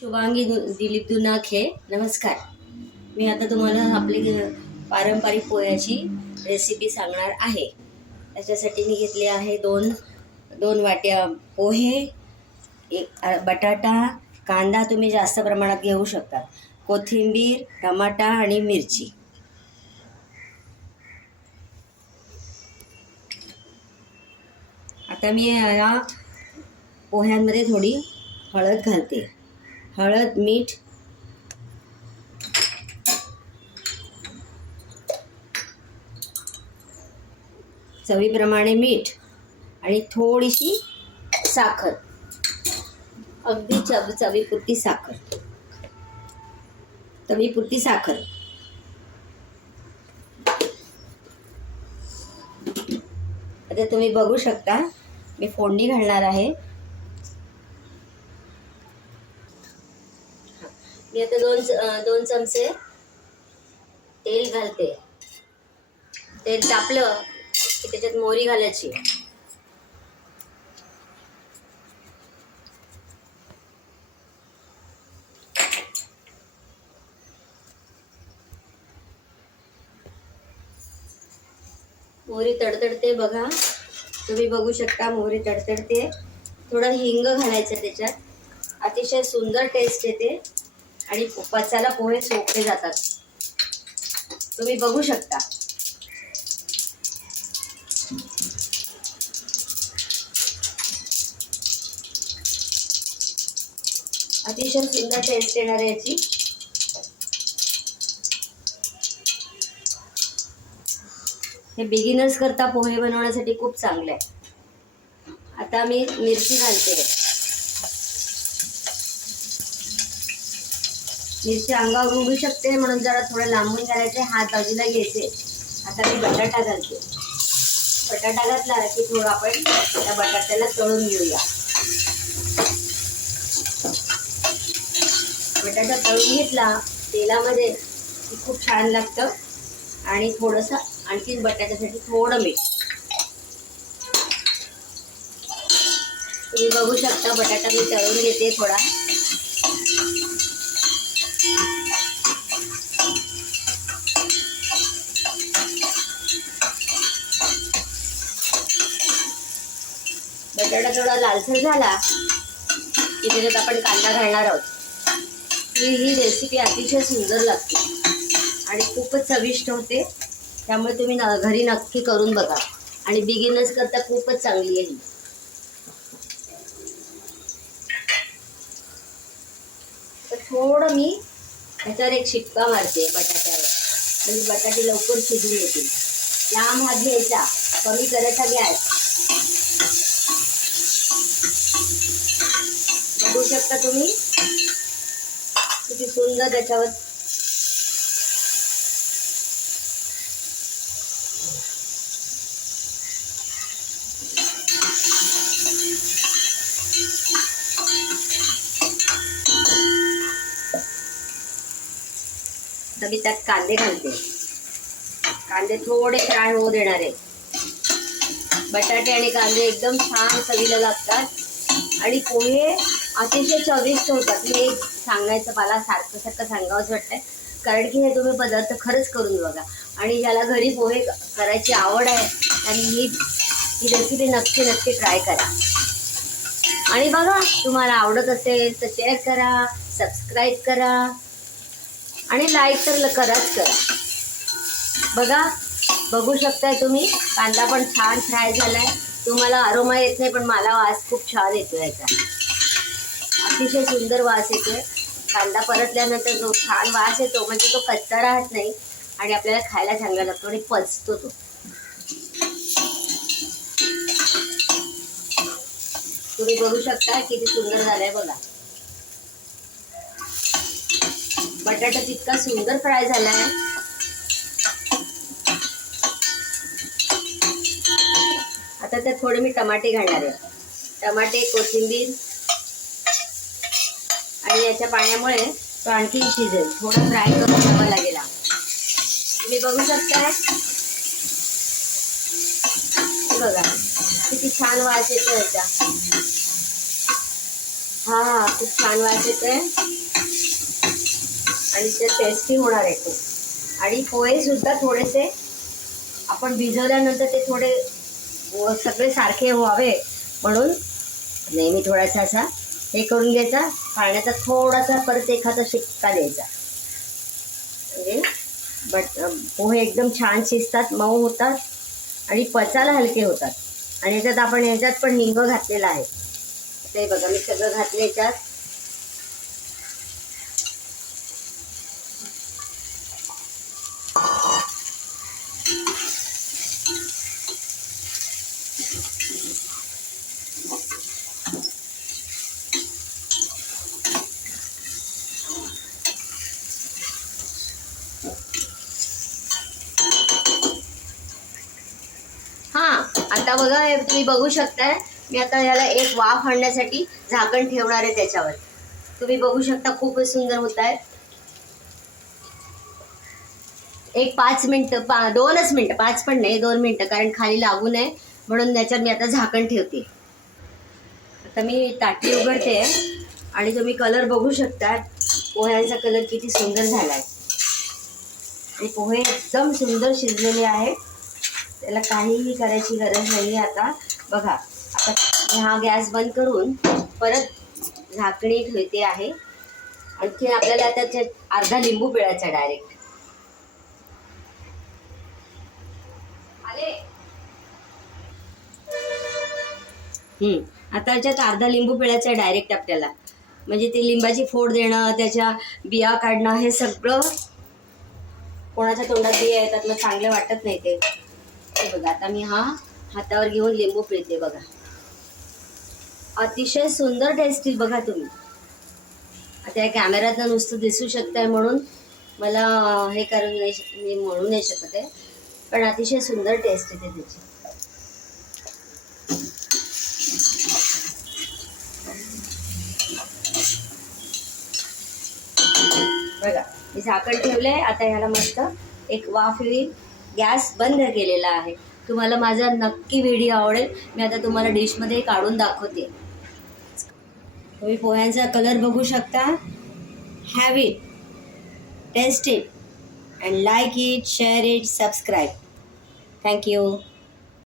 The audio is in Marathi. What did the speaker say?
शुभांगी दिलीप दुनाखे. नमस्कार. मी आता तुम्हाला आपली पारंपरिक पोह्याची रेसिपी सांगणार आहे. त्याच्यासाठी मी घेतले आहे दोन वाट्या पोहे, एक बटाटा, कांदा तुम्ही जास्त प्रमाणात घेऊ शकता, कोथिंबीर, टमाटा आणि मिरची. आता मी या पोह्यांमध्ये थोडी हळद घालते. हळद, मीठ, चवीप्रमाणे मीठ आणि थोडीशी साखर, अगदी चवीपुरती साखर. आता तुम्ही बघू शकता मी फोडणी घालणार आहे. मी आता दोन चमचे तेल घालते. तेल तापलं की त्याच्यात मोहरी घालायची. मोहरी तडतडते बघा, तुम्ही बघू शकता मोहरी तडतडते. थोडं हिंग घालायचं त्याच्यात, अतिशय सुंदर टेस्ट येते आणि पचायला पोहे सोपे जातात. तुम्ही बघू शकता. अतिशय सुंदर टेस्ट येणार आहे याची. हे बिगिनर्स करता पोहे बनवण्यासाठी खूप चांगले आहे. आता मी मिरची घालते. मिरची अंगावर उडू शकते म्हणून जरा थोडं लांबून घालायचे, हात बाजूला घ्यायचे. आता मी बटाटा घालते. बटाटा घातला की थोडं आपण त्या बटाट्याला तळून घेऊया. बटाटा तळून घेतला तेलामध्ये की खूप छान लागतं. आणि थोडंसं आणखी बटाट्यासाठी थोडं मीठ. तुम्ही बघू शकता बटाटा मी तळून घेते थोडा. बटाटा थोडा लालसर झाला की त्याच्यात आपण कांदा घालणार आहोत. ही रेसिपी अतिशय सुंदर लागते आणि खूपच चविष्ट होते. त्यामुळे तुम्ही घरी नक्की करून बघा आणि बिगिनर्स करता खूपच चांगली आहे ही. तर थोडं मी ह्याच्यावर एक शिक्का मारते बटाट्यावर, म्हणजे बटाटे लवकर शिजून येतील. लांब हात घ्यायचा, कमी करायचा गॅस. बघू शकता तुम्ही किती सुंदर त्याच्यावर आता मी त्यात कांदे घालते. कांदे थोडे फ्राय होऊ देणार आहे. बटाटे आणि कांदे एकदम छान चवीला लागतात आणि पोहे अतिशय चविष्ट होतात. मी एक सांगायचं मला सारखं सांगावंच वाटतंय, कारण की हे तुम्ही पदार्थ खरंच करून बघा. आणि ज्याला घरी पोहे करायची आवड आहे त्यांनी ही रेसिपी नक्की ट्राय करा. आणि बघा, तुम्हाला आवडत असेल तर शेअर करा, सबस्क्राईब करा आणि लाईक तर कराच करा. बघू शकताय तुम्ही कांदा पण छान फ्राय झालाय. तुम्हाला अरोमा येत नाही पण मला वास खूप छान येतो याचा. अतिशय सुंदर वास येतोय. कांदा परतल्यानंतर जो छान वास येतो म्हणजे तो कच्चा राहत नाही आणि आपल्याला खायला चांगला लागतो आणि पचतो तो. तुम्ही बघू शकता किती सुंदर झालाय बघा. बटाटा इतका सुंदर फ्राय झालाय. आता त्यात थोडे मी टमाटे घालणार आहे. टमाटे, कोथिंबीर आणि याच्या पाण्यामुळे तो आणखी शिजेल. थोडं फ्राय करून घ्यावा लागेल. तुम्ही बघू शकता बघा किती छान वास येतो याचा. हा खूप छान वास येतोय आणि ते टेस्टी होणार आहे खूप. आणि पोहे सुद्धा थोडेसे आपण भिजवल्यानंतर ते थोडे सगळे सारखे व्हावे म्हणून नेहमी थोडासा असा हे करून घ्यायचा, पाण्याचा थोडासा परत एखादा शिक्का द्यायचा, म्हणजे पोहे एकदम छान शिजतात, मऊ होतात आणि पचायला हलके होतात. आणि याच्यात आपण ह्याच्यात पण हिंग घातलेला आहे. ते बघा मी सगळं घातलं याच्यात. हां, आता बघा हे तुम्ही बघू शकताय, मी आता ह्याला एक वाफ आणण्यासाठी झाकण ठेवणार आहे त्याच्यावर. तुम्ही बघू शकता खूपच सुंदर होत आहे. एक 5 मिनटं 2च मिनटं, 5 पण नाही 2 मिनटं, कारण खाली लागू नये म्हणून त्याच्यावर मी आता झाकण ठेवते. आता मी ताटली उघडते आणि तुम्ही कलर बघू शकता, पोह्यांचा कलर किती सुंदर झाला आहे. आणि पोहे एकदम सुंदर शिजलेले आहेत, त्याला काहीही करायची गरज नाही आहे. आता बघा, आता हा गॅस बंद करून परत झाकणी ठेवते आहे. आणखी आपल्याला आता अर्धा लिंबू पिळायचा डायरेक्ट. आता याच्यात अर्धा लिंबू पिळायचा डायरेक्ट आपल्याला, म्हणजे ती लिंबाची फोड देणं, त्याच्या बिया काढणं, हे सगळं कोणाच्या तोंडात बिया येतात मग चांगलं वाटत नाही ते. बघा आता मी हा हातावर घेऊन लिंबू पिळते. बघा अतिशय सुंदर टेस्टी. बघा तुम्ही आता या कॅमेऱ्यातनं नुसतं दिसू शकताय म्हणून मला हे करून नाही, मी म्हणू नाही शकत आहे, पण अतिशय सुंदर टेस्ट येते त्याची. बघा मी झाकण ठेवलंय, आता ह्याला मस्त एक वाफ येईल. गॅस बंद केलेला आहे. तुम्हाला माझा नक्की व्हिडिओ आवडेल. मी आता तुम्हाला डिशमध्ये काढून दाखवते. तुम्ही पोह्यांचा कलर बघू शकता. Have it, taste it and like it, share it, subscribe. Thank you.